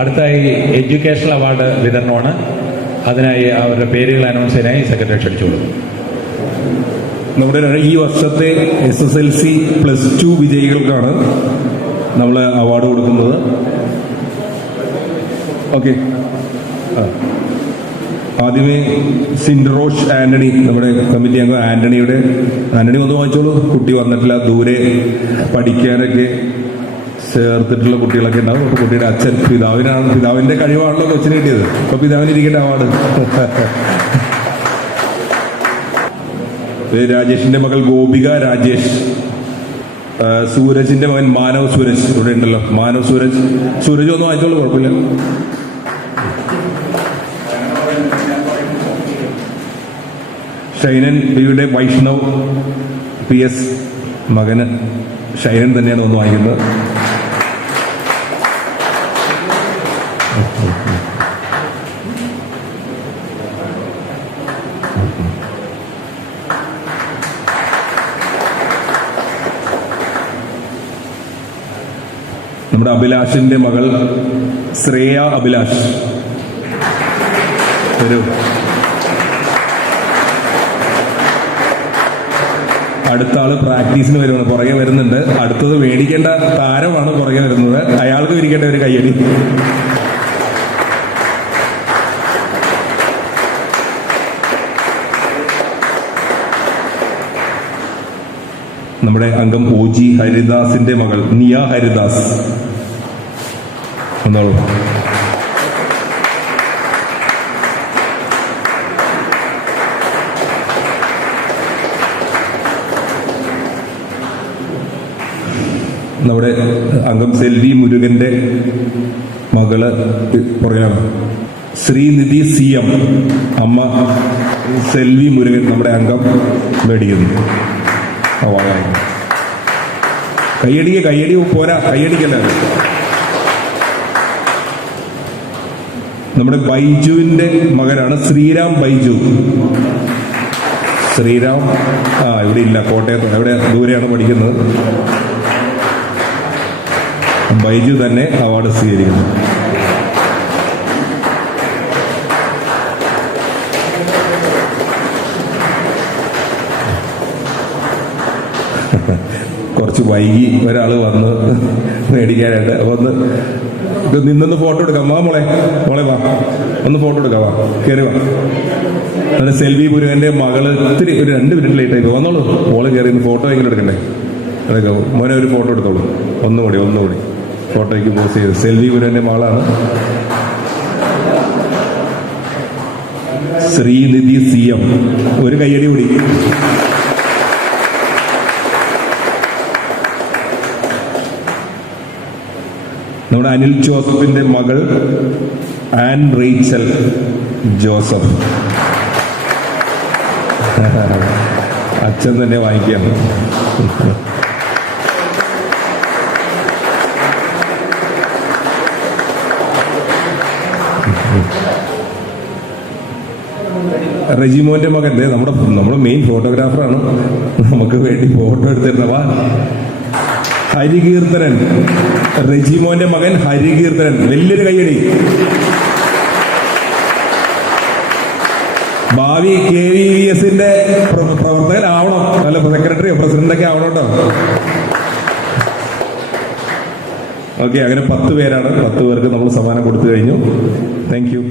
അടുത്തായി educational award വിതരണമാണ്. അതിനായി അവരുടെ പേരുകൾ അനൗൺസ് ചെയ്യാനായി സെക്രട്ടറി ക്ഷണിച്ചോളൂ. നമ്മുടെ ഈ വർഷത്തെ SSLC +2 വിജയികൾക്കാണ് നമ്മൾ അവാർഡ് കൊടുക്കുന്നത്. ഓക്കെ, ആദ്യമേ സിൻഡ്രോഷ് ആന്റണി, നമ്മുടെ കമ്മിറ്റി അംഗം ആന്റണി ഒന്ന് വാങ്ങിച്ചോളൂ. കുട്ടി വന്നിട്ടില്ല, ദൂരെ പഠിക്കാനൊക്കെ ചേർത്തിട്ടുള്ള കുട്ടികളൊക്കെ ഉണ്ടാവും. അപ്പോൾ കുട്ടിയുടെ അച്ഛൻ പിതാവിന്റെ കഴിവാണല്ലോ കൊച്ചിന് കിട്ടിയത്. അപ്പൊ പിതാവിന് ഇരിക്കേണ്ട അവാർഡ്. രാജേഷിന്റെ മകൾ ഗോപിക രാജേഷ്, സൂരജിന്റെ മകൻ മാനവ് സൂരജ് ഇവിടെ ഉണ്ടല്ലോ. മാനവ് സൂരജ് ഒന്ന് വാങ്ങിച്ചോളൂ, കുഴപ്പമില്ല. ഷൈനൻ ബിയുടെ വൈഷ്ണവ് PS മകന് ഷൈനൻ തന്നെയാണ് ഒന്ന് വാങ്ങിക്കുന്നത്. നമ്മുടെ അഭിലാഷിന്റെ മകൾ ശ്രേയ അഭിലാഷ് ഒരു അടുത്ത ആള് പ്രാക്ടീസിന് വരുവാണ്, പുറകെ വരുന്നുണ്ട്. അടുത്തത് മേടിക്കേണ്ട താരമാണ് പുറകെ വരുന്നത്. അയാൾക്ക് ഇരിക്കേണ്ട ഒരു കയ്യടി. നമ്മുടെ അംഗം OG ഹരിദാസിന്റെ മകൾ നിയ ഹരിദാസ് എന്നോളൂ. നമ്മുടെ അംഗം സെൽവി മുരുകന്റെ മകള് പുറയാണ്. ശ്രീനിധി CM അമ്മ സെൽവി മുരുകൻ നമ്മുടെ അംഗം മേടിക്കുന്നു. കയ്യടി പോരാ, കയ്യടിക്കല്ല. നമ്മുടെ ബൈജുവിന്റെ മകനാണ് ശ്രീരാം ബൈജു. ശ്രീരാം ഇവിടെ ഇല്ല, കോട്ടയത്ത് എവിടെ ദൂരെയാണ് പഠിക്കുന്നത്. ബൈജു തന്നെ അവാർഡ് സ്വീകരിക്കുന്നു. കുറച്ച് വൈകി ഒരാള് വന്ന് മേടിക്കാനായിട്ട്. അപ്പൊ നിന്നൊന്ന് ഫോട്ടോ എടുക്കാം. മോളെ വാ, ഒന്ന് ഫോട്ടോ എടുക്കാം. വാ, കയറി വാ. അതിന് സെൽവി മുരുകന്റെ മകള് ഇത്തിരി ഒരു 2 മിനിറ്റ് ലേറ്റ് ആയി വന്നോളൂ. മോള് കയറി ഫോട്ടോ എങ്കിലും എടുക്കണ്ടേ? അതൊക്കെ മോനെ ഒരു ഫോട്ടോ എടുത്തോളൂ. ഒന്നുകൂടി ഫോട്ടോയ്ക്ക് പോസ്റ്റ് ചെയ്ത്. സെൽവി മുരുകന്റെ മകളാണ് ശ്രീനിധി CM. ഒരു കയ്യടി കൂടി. നമ്മുടെ അനിൽ ജോസഫിന്റെ മകൾ ആൻ റേച്ചൽ ജോസഫ്. അച്ഛൻ തന്നെ വാങ്ങിക്കുകയാണ്. റെജിമോന്റെ മകൻ നമ്മുടെ മെയിൻ ഫോട്ടോഗ്രാഫറാണ്. നമുക്ക് വേണ്ടി ഫോട്ടോ എടുത്തിരുന്നവാ ഹരികീർത്തനൻ. റെജിമോന്റെ മകൻ ഹരികീർത്തനൻ. വലിയൊരു കയ്യടി. ഭാവി KVVSന്റെ പ്രവർത്തകനാവണം, നല്ല സെക്രട്ടറിയോ പ്രസിഡന്റൊക്കെ ആവണം കേട്ടോ. ഓക്കെ, അങ്ങനെ 10 പേരാണ്. 10 പേർക്ക് നമ്മൾ സമ്മാനം കൊടുത്തു കഴിഞ്ഞു. Thank you.